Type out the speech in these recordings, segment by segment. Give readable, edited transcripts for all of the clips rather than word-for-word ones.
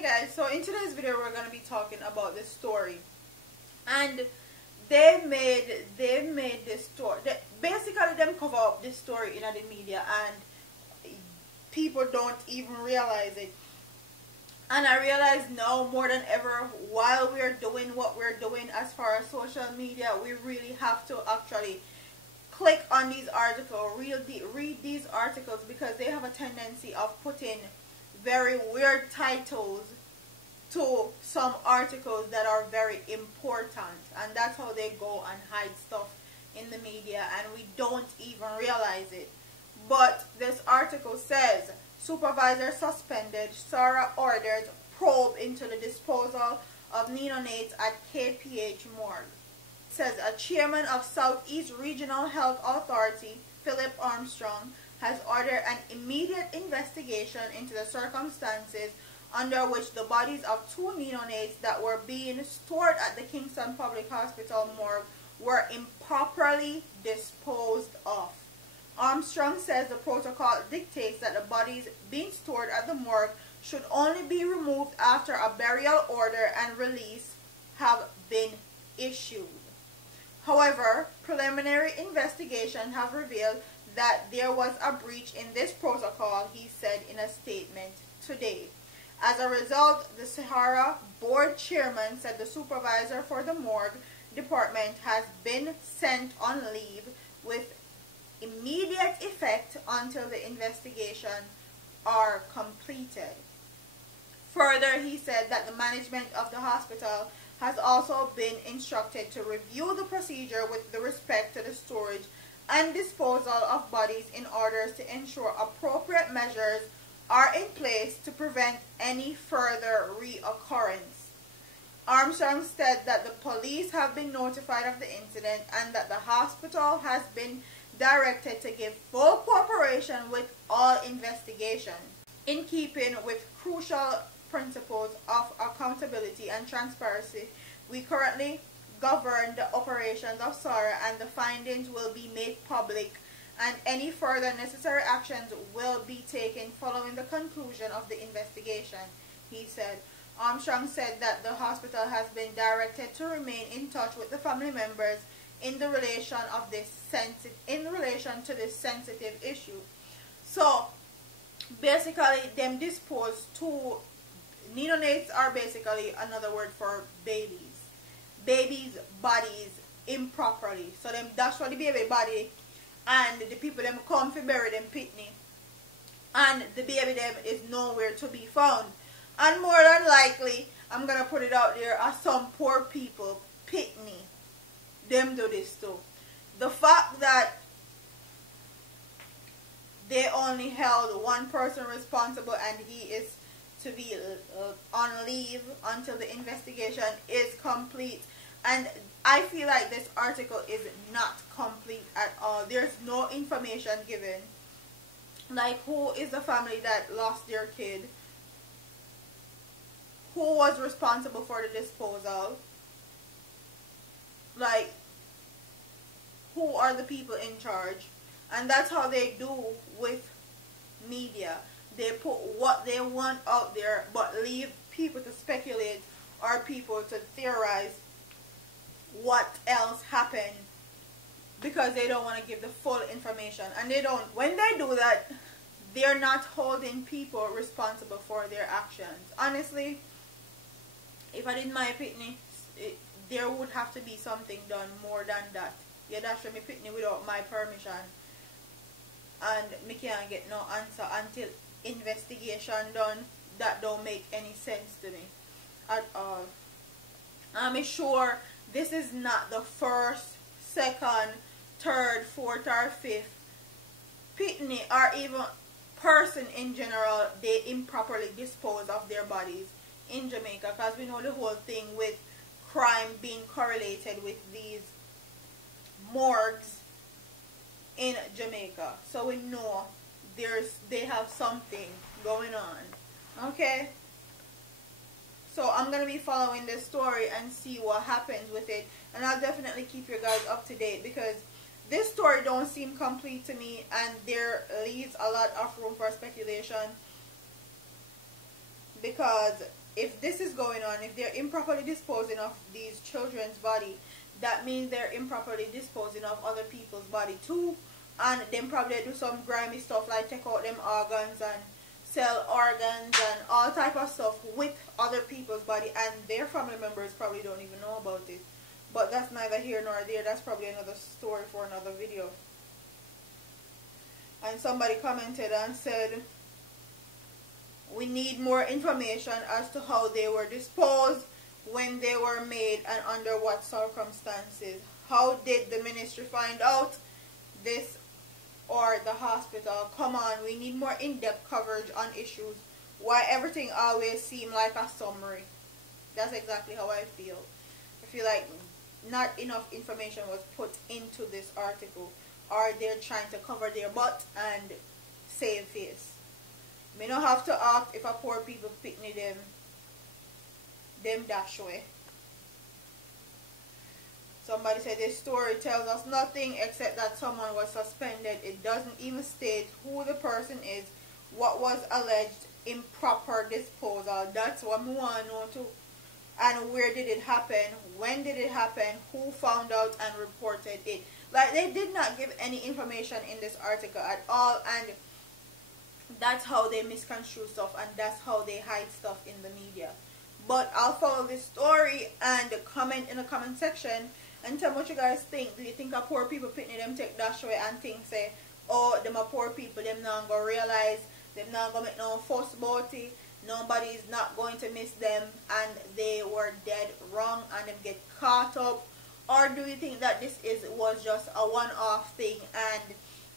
Hi guys, so in today's video we're going to be talking about this story, and they made this story, basically them cover up this story in the media and people don't even realize it. And I realize now more than ever, while we're doing what we're doing as far as social media, we really have to actually click on these articles, read these articles, because they have a tendency of putting very weird titles to some articles that are very important, and that's how they go and hide stuff in the media and we don't even realize it. But this article says, supervisor suspended, Sarah orders probe into the disposal of neonates at KPH morgue. It says a chairman of Southeast Regional Health Authority, Philip Armstrong, has ordered an immediate investigation into the circumstances under which the bodies of two neonates that were being stored at the Kingston Public Hospital morgue were improperly disposed of. Armstrong says the protocol dictates that the bodies being stored at the morgue should only be removed after a burial order and release have been issued. However, preliminary investigations have revealed that there was a breach in this protocol, he said in a statement today. As a result, the Sahara board chairman said the supervisor for the morgue department has been sent on leave with immediate effect until the investigation are completed. Further, he said that the management of the hospital has also been instructed to review the procedure with respect to the storage and disposal of bodies in order to ensure appropriate measures are in place to prevent any further reoccurrence. Armstrong said that the police have been notified of the incident and that the hospital has been directed to give full cooperation with all investigations. In keeping with crucial principles of accountability and transparency, we currently govern the operations of SARA, and the findings will be made public and any further necessary actions will be taken following the conclusion of the investigation, he said. Armstrong said that the hospital has been directed to remain in touch with the family members in relation to this sensitive issue. So basically, them disposed to neonates are basically another word for babies' bodies improperly. So them that's what the baby body, and the people them come to bury them Pickney, and the baby them is nowhere to be found. And more than likely, I'm gonna put it out there, as some poor people, Pickney, them do this too. The fact that they only held one person responsible and he is to be on leave until the investigation is complete. And I feel like this article is not complete at all. There's no information given. Like, who is the family that lost their kid? Who was responsible for the disposal? Like, who are the people in charge? And that's how they do with media. They put what they want out there, but leave people to speculate or people to theorize what else happened, because they don't want to give the full information. And they don't, when they do that, they're not holding people responsible for their actions. Honestly, if I did my Pickney, there would have to be something done more than that. You dash me Pickney without my permission, and me can't get no answer until investigation done. That don't make any sense to me at all. I'm sure this is not the first, second, third, fourth or fifth Pickney or even person in general they improperly dispose of their bodies in Jamaica, because we know the whole thing with crime being correlated with these morgues in Jamaica. So we know they have something going on. Okay, so I'm gonna be following this story and see what happens with it, and I'll definitely keep you guys up to date, because this story don't seem complete to me and there leaves a lot of room for speculation, because if this is going on, if they're improperly disposing of these children's body, that means they're improperly disposing of other people's body too. And then probably do some grimy stuff like take out them organs and sell organs and all type of stuff with other people's body, and their family members probably don't even know about it. But that's neither here nor there. That's probably another story for another video. And somebody commented and said, we need more information as to how they were disposed, when they were made, and under what circumstances. How did the ministry find out this, or the hospital? Come on, we need more in-depth coverage on issues. Why everything always seems like a summary? That's exactly how I feel. I feel like not enough information was put into this article, or they're trying to cover their butt and save face. Me not have to ask if a poor people Pickney them dash way. Somebody said this story tells us nothing except that someone was suspended. It doesn't even state who the person is, what was alleged improper disposal. That's what we want to know too. And where did it happen? When did it happen? Who found out and reported it? Like, they did not give any information in this article at all, and that's how they misconstrue stuff, and that's how they hide stuff in the media. But I'll follow this story and comment in the comment section and tell me what you guys think. Do you think a poor people Pickney them take dash away and think say, oh, them are poor people, them not gonna realize, them not gonna make no fuss about it, nobody's not going to miss them, and they were dead wrong and them get caught up? Or do you think that this was just a one-off thing and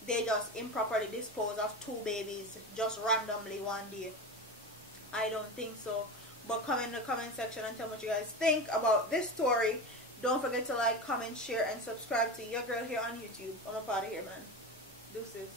they just improperly dispose of 2 babies just randomly one day? I don't think so. But comment in the comment section and tell me what you guys think about this story. Don't forget to like, comment, share, and subscribe to your girl here on YouTube. I'm a part of here, man. Deuces.